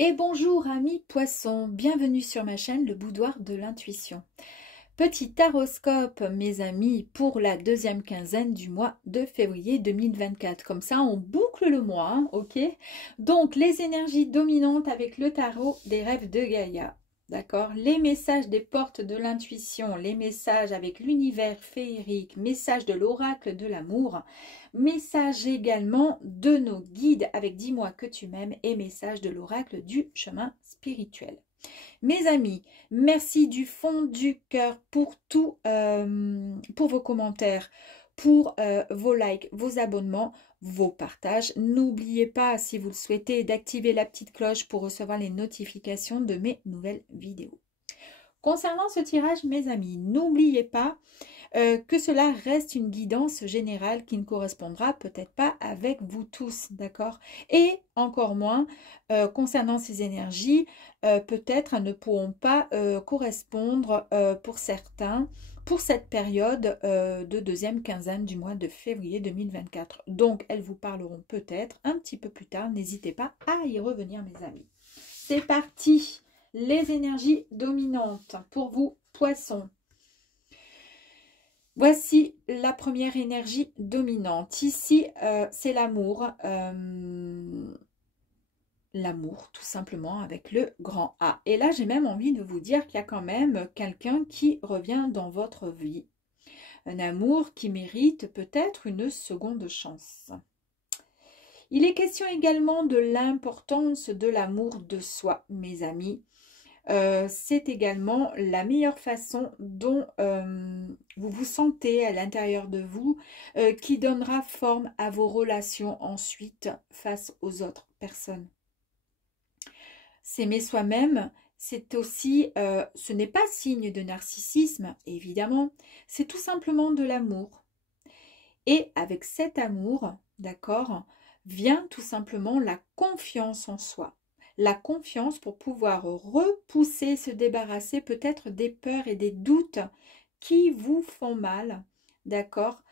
Et bonjour amis poissons, bienvenue sur ma chaîne Le Boudoir de l'Intuition. Petit taroscope mes amis pour la deuxième quinzaine du mois de février 2024. Comme ça on boucle le mois, hein, ok? Donc les énergies dominantes avec le tarot des rêves de Gaïa. D'accord? Les messages des portes de l'intuition, les messages avec l'univers féerique, messages de l'oracle de l'amour, messages également de nos guides avec Dis-moi que tu m'aimes et messages de l'oracle du chemin spirituel. Mes amis, merci du fond du cœur pour pour vos commentaires, pour vos likes, vos abonnements, vos partages. N'oubliez pas, si vous le souhaitez, d'activer la petite cloche pour recevoir les notifications de mes nouvelles vidéos. Concernant ce tirage, mes amis, n'oubliez pas que cela reste une guidance générale qui ne correspondra peut-être pas avec vous tous, d'accord? Et encore moins, concernant ces énergies, peut-être elles ne pourront pas correspondre pour certains pour cette période de deuxième quinzaine du mois de février 2024. Donc, elles vous parleront peut-être un petit peu plus tard. N'hésitez pas à y revenir, mes amis. C'est parti! Les énergies dominantes pour vous, poissons. Voici la première énergie dominante. Ici, c'est l'amour. L'amour, tout simplement, avec le grand A. Et là, j'ai même envie de vous dire qu'il y a quand même quelqu'un qui revient dans votre vie. Un amour qui mérite peut-être une seconde chance. Il est question également de l'importance de l'amour de soi, mes amis. C'est également la meilleure façon dont vous vous sentez à l'intérieur de vous qui donnera forme à vos relations ensuite face aux autres personnes. S'aimer soi-même, c'est aussi, ce n'est pas signe de narcissisme, évidemment, c'est tout simplement de l'amour. Et avec cet amour, d'accord, vient tout simplement la confiance en soi. La confiance pour pouvoir repousser, se débarrasser peut-être des peurs et des doutes qui vous font mal, d'accord?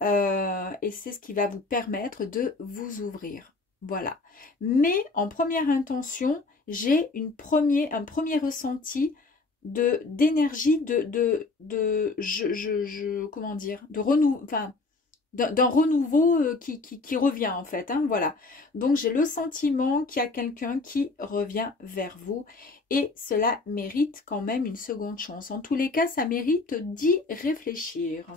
Et c'est ce qui va vous permettre de vous ouvrir. Voilà. Mais en première intention, j'ai un premier ressenti d'énergie, comment dire, de renouveau, enfin, d'un renouveau qui revient en fait, hein, voilà. Donc j'ai le sentiment qu'il y a quelqu'un qui revient vers vous et cela mérite quand même une seconde chance. En tous les cas, ça mérite d'y réfléchir.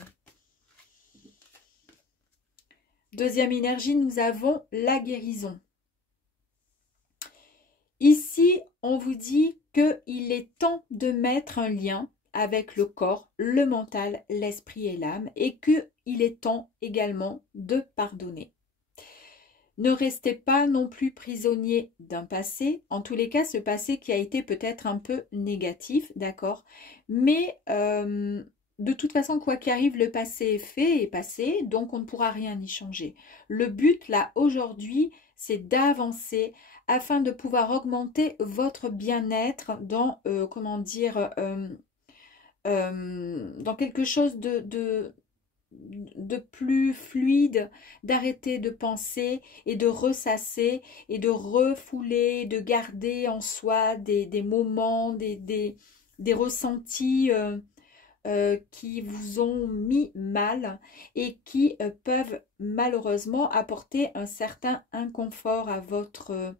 Deuxième énergie, nous avons la guérison. Ici, on vous dit qu'il est temps de mettre un lien avec le corps, le mental, l'esprit et l'âme, et qu'il est temps également de pardonner. Ne restez pas non plus prisonnier d'un passé, en tous les cas ce passé qui a été peut-être un peu négatif, d'accord, mais de toute façon quoi qu'il arrive le passé est fait et passé, donc on ne pourra rien y changer. Le but là aujourd'hui c'est d'avancer afin de pouvoir augmenter votre bien-être dans, comment dire, dans quelque chose de plus fluide, d'arrêter de penser et de ressasser et de refouler, de garder en soi des moments, des ressentis qui vous ont mis mal et qui peuvent malheureusement apporter un certain inconfort à votre,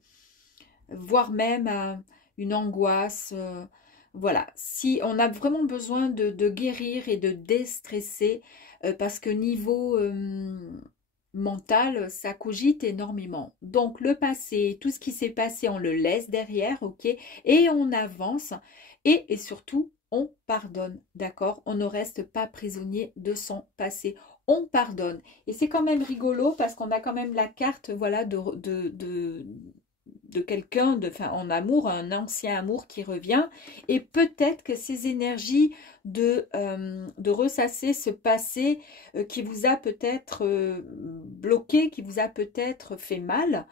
voire même à une angoisse. Voilà, si on a vraiment besoin de guérir et de déstresser, parce que niveau mental, ça cogite énormément. Donc le passé, tout ce qui s'est passé, on le laisse derrière, ok, et on avance, et surtout, on pardonne, d'accord? On ne reste pas prisonnier de son passé. On pardonne. Et c'est quand même rigolo parce qu'on a quand même la carte, voilà, de quelqu'un, enfin, en amour, un ancien amour qui revient. Et peut-être que ces énergies de ressasser ce passé qui vous a peut-être bloqué, qui vous a peut-être fait mal,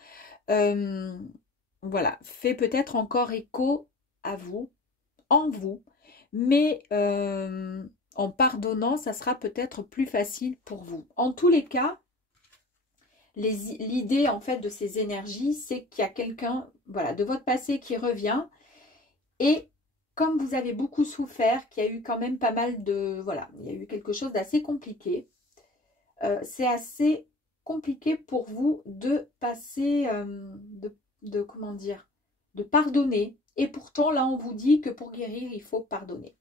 voilà, fait peut-être encore écho à vous, en vous. Mais en pardonnant, ça sera peut-être plus facile pour vous. En tous les cas, l'idée en fait de ces énergies, c'est qu'il y a quelqu'un, voilà, de votre passé qui revient. Et comme vous avez beaucoup souffert, qu'il y a eu quand même pas mal de, voilà, il y a eu quelque chose d'assez compliqué. C'est assez compliqué pour vous de passer, comment dire, de pardonner. Et pourtant, là, on vous dit que pour guérir, il faut pardonner.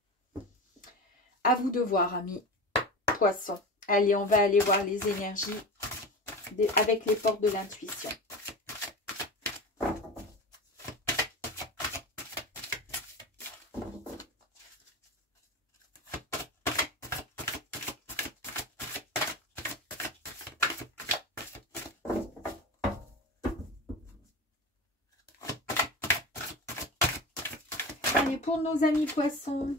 À vous de voir, amis poissons. Allez, on va aller voir les énergies avec les portes de l'intuition. Allez, pour nos amis poissons.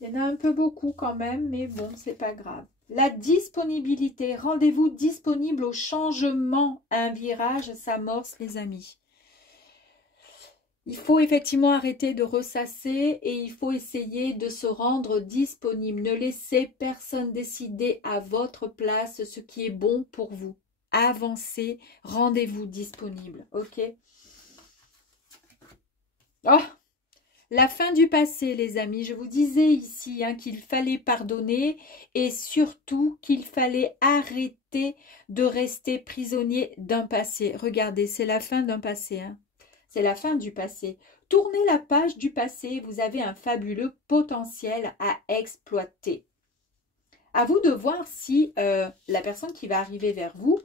Il y en a un peu beaucoup quand même, mais bon, c'est pas grave. La disponibilité. Rendez-vous disponible au changement. Un virage s'amorce, les amis. Il faut effectivement arrêter de ressasser et il faut essayer de se rendre disponible. Ne laissez personne décider à votre place ce qui est bon pour vous. Avancez, rendez-vous disponible, ok? Oh, la fin du passé, les amis. Je vous disais ici qu'il fallait pardonner et surtout qu'il fallait arrêter de rester prisonnier d'un passé. Regardez, c'est la fin d'un passé, C'est la fin du passé. Tournez la page du passé, vous avez un fabuleux potentiel à exploiter. À vous de voir si la personne qui va arriver vers vous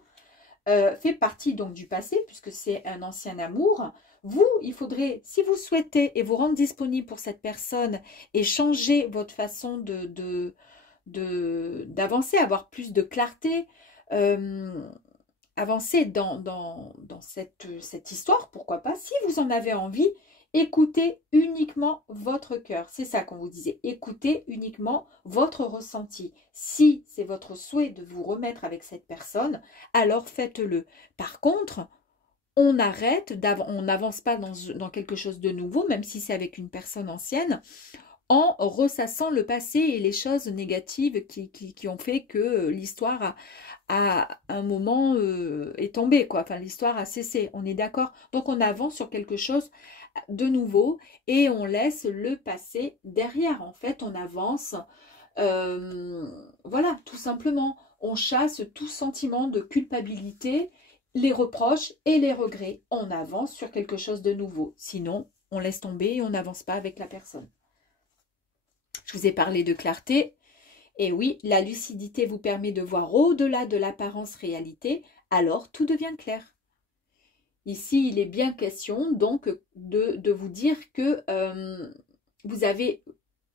fait partie donc du passé, puisque c'est un ancien amour. Vous, il faudrait, si vous souhaitez et vous rendre disponible pour cette personne et changer votre façon d'avancer, avoir plus de clarté, avancer dans cette histoire, pourquoi pas, si vous en avez envie, écoutez uniquement votre cœur. C'est ça qu'on vous disait, écoutez uniquement votre ressenti. Si c'est votre souhait de vous remettre avec cette personne, alors faites-le. Par contre, on arrête, on n'avance pas dans quelque chose de nouveau, même si c'est avec une personne ancienne, en ressassant le passé et les choses négatives qui ont fait que l'histoire à un moment est tombée, quoi. Enfin, l'histoire a cessé, on est d'accord. Donc, on avance sur quelque chose de nouveau et on laisse le passé derrière. En fait, on avance, voilà, tout simplement. On chasse tout sentiment de culpabilité, les reproches et les regrets. On avance sur quelque chose de nouveau. Sinon, on laisse tomber et on n'avance pas avec la personne. Je vous ai parlé de clarté. Et oui, la lucidité vous permet de voir au-delà de l'apparence réalité, alors tout devient clair. Ici, il est bien question donc de vous dire que vous avez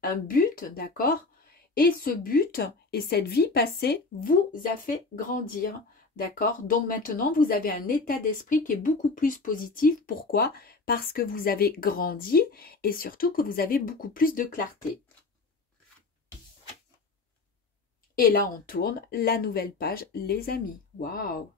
un but, d'accord? Et ce but et cette vie passée vous a fait grandir, d'accord? Donc maintenant, vous avez un état d'esprit qui est beaucoup plus positif. Pourquoi? Parce que vous avez grandi et surtout que vous avez beaucoup plus de clarté. Et là, on tourne la nouvelle page, les amis. Waouh!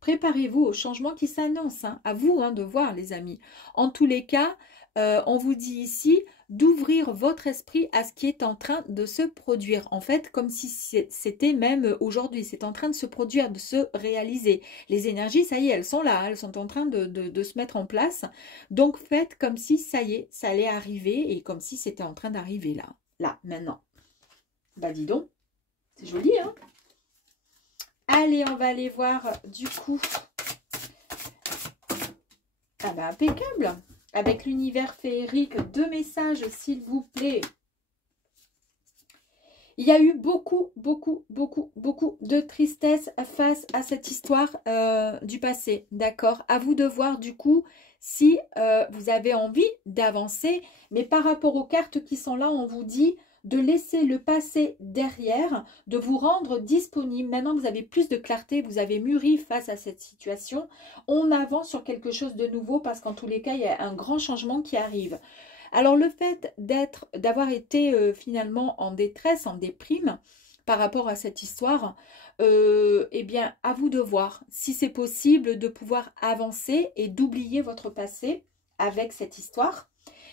Préparez-vous au changement qui s'annonce. À vous de voir, les amis. En tous les cas, on vous dit ici d'ouvrir votre esprit à ce qui est en train de se produire. En fait, comme si c'était même aujourd'hui. C'est en train de se produire, de se réaliser. Les énergies, ça y est, elles sont là. Elles sont en train de se mettre en place. Donc, faites comme si, ça y est, ça allait arriver. Et comme si c'était en train d'arriver là. Là, maintenant. Bah, dis donc. C'est joli, hein? Allez, on va aller voir du coup. Ah bah impeccable. Avec l'univers féerique, 2 messages, s'il vous plaît. Il y a eu beaucoup de tristesse face à cette histoire du passé. D'accord? À vous de voir du coup si vous avez envie d'avancer. Mais par rapport aux cartes qui sont là, on vous dit de laisser le passé derrière, de vous rendre disponible. Maintenant, vous avez plus de clarté, vous avez mûri face à cette situation. On avance sur quelque chose de nouveau parce qu'en tous les cas, il y a un grand changement qui arrive. Alors, le fait d'avoir été finalement en détresse, en déprime par rapport à cette histoire, eh bien, à vous de voir si c'est possible de pouvoir avancer et d'oublier votre passé avec cette histoire.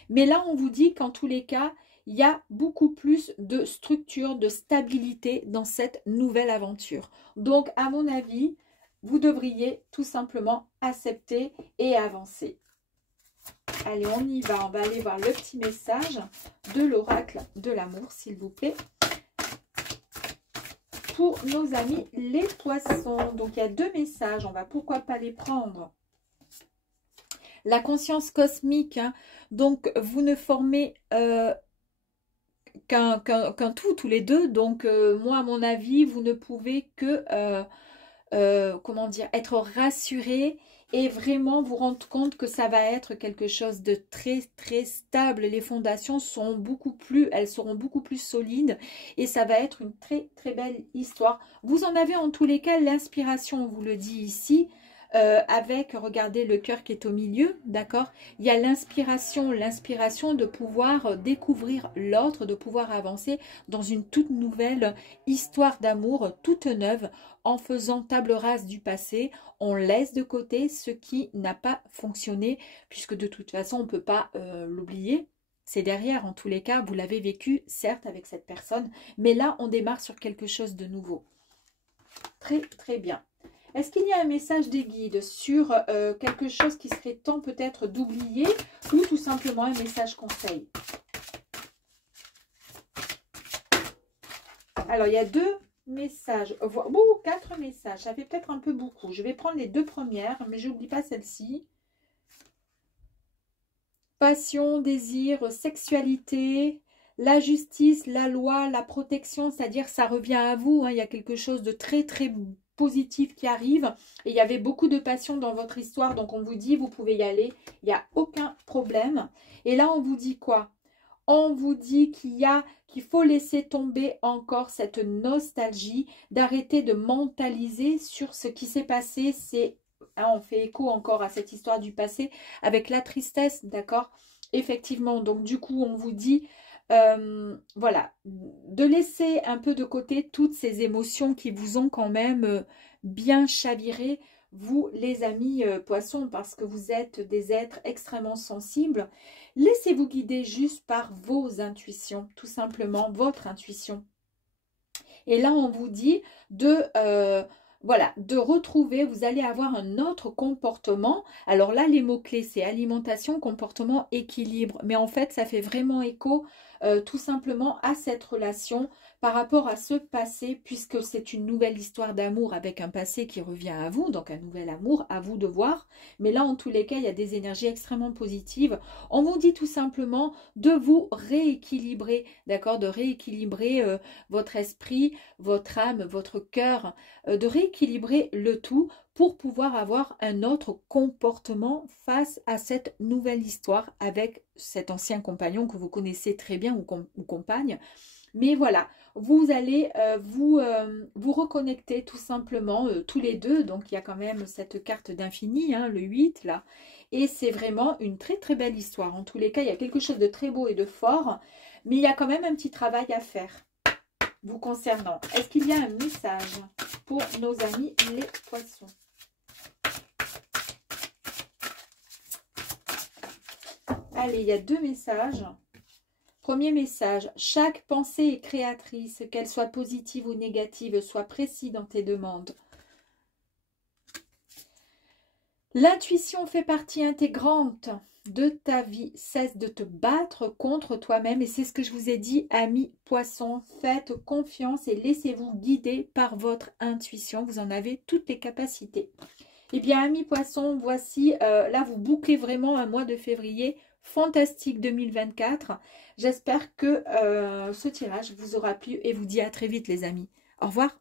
Mais là, on vous dit qu'en tous les cas, il y a beaucoup plus de structure, de stabilité dans cette nouvelle aventure. Donc, à mon avis, vous devriez tout simplement accepter et avancer. Allez, on y va. On va aller voir le petit message de l'oracle de l'amour, s'il vous plaît. Pour nos amis les poissons. Donc, il y a 2 messages. On va pourquoi pas les prendre. La conscience cosmique. Hein. Donc, vous ne formez qu'un tout, tous les deux. Donc, moi, à mon avis, vous ne pouvez que, comment dire, être rassuré et vraiment vous rendre compte que ça va être quelque chose de très, très stable. Les fondations sont elles seront beaucoup plus solides et ça va être une très, très belle histoire. Vous en avez en tous les cas l'inspiration, on vous le dit ici. Avec, regardez le cœur qui est au milieu, d'accord? Il y a l'inspiration de pouvoir découvrir l'autre, de pouvoir avancer dans une toute nouvelle histoire d'amour, toute neuve, en faisant table rase du passé. On laisse de côté ce qui n'a pas fonctionné, puisque de toute façon, on ne peut pas l'oublier. C'est derrière, en tous les cas, vous l'avez vécu, certes, avec cette personne, mais là, on démarre sur quelque chose de nouveau. Très, très bien. Est-ce qu'il y a un message des guides sur quelque chose qui serait temps peut-être d'oublier ou tout simplement un message conseil? Alors, il y a 2 messages, 4 messages, ça fait peut-être un peu beaucoup. Je vais prendre les 2 premières, mais je n'oublie pas celle-ci. Passion, désir, sexualité, la justice, la loi, la protection, c'est-à-dire ça revient à vous. Hein, il y a quelque chose de très, très positif qui arrive et il y avait beaucoup de passion dans votre histoire, donc on vous dit vous pouvez y aller, il n'y a aucun problème. Et là on vous dit quoi? On vous dit qu'il faut laisser tomber encore cette nostalgie, d'arrêter de mentaliser sur ce qui s'est passé. C'est on fait écho encore à cette histoire du passé avec la tristesse, d'accord? Effectivement, donc du coup on vous dit voilà, de laisser un peu de côté toutes ces émotions qui vous ont quand même bien chaviré, vous les amis poissons, parce que vous êtes des êtres extrêmement sensibles. Laissez-vous guider juste par vos intuitions, tout simplement, votre intuition. Et là, on vous dit voilà, de retrouver, vous allez avoir un autre comportement. Alors là, les mots-clés, c'est alimentation, comportement, équilibre. Mais en fait, ça fait vraiment écho tout simplement à cette relation par rapport à ce passé, puisque c'est une nouvelle histoire d'amour avec un passé qui revient à vous, donc un nouvel amour, à vous de voir. Mais là, en tous les cas, il y a des énergies extrêmement positives. On vous dit tout simplement de vous rééquilibrer, d'accord, de rééquilibrer votre esprit, votre âme, votre cœur, de rééquilibrer le tout pour pouvoir avoir un autre comportement face à cette nouvelle histoire avec cet ancien compagnon que vous connaissez très bien ou compagne. Mais voilà, vous allez vous reconnecter tout simplement tous les deux. Donc il y a quand même cette carte d'infini, hein, le 8 là. Et c'est vraiment une très très belle histoire. En tous les cas, il y a quelque chose de très beau et de fort. Mais il y a quand même un petit travail à faire vous concernant. Est-ce qu'il y a un message pour nos amis les poissons? Allez, il y a 2 messages. Premier message, chaque pensée est créatrice, qu'elle soit positive ou négative, sois précis dans tes demandes. L'intuition fait partie intégrante de ta vie. Cesse de te battre contre toi-même. Et c'est ce que je vous ai dit, amis poissons. Faites confiance et laissez-vous guider par votre intuition. Vous en avez toutes les capacités. Eh bien, amis poissons, voici, là, vous bouclez vraiment un mois de février fantastique 2024. J'espère que ce tirage vous aura plu et vous dis à très vite, les amis. Au revoir.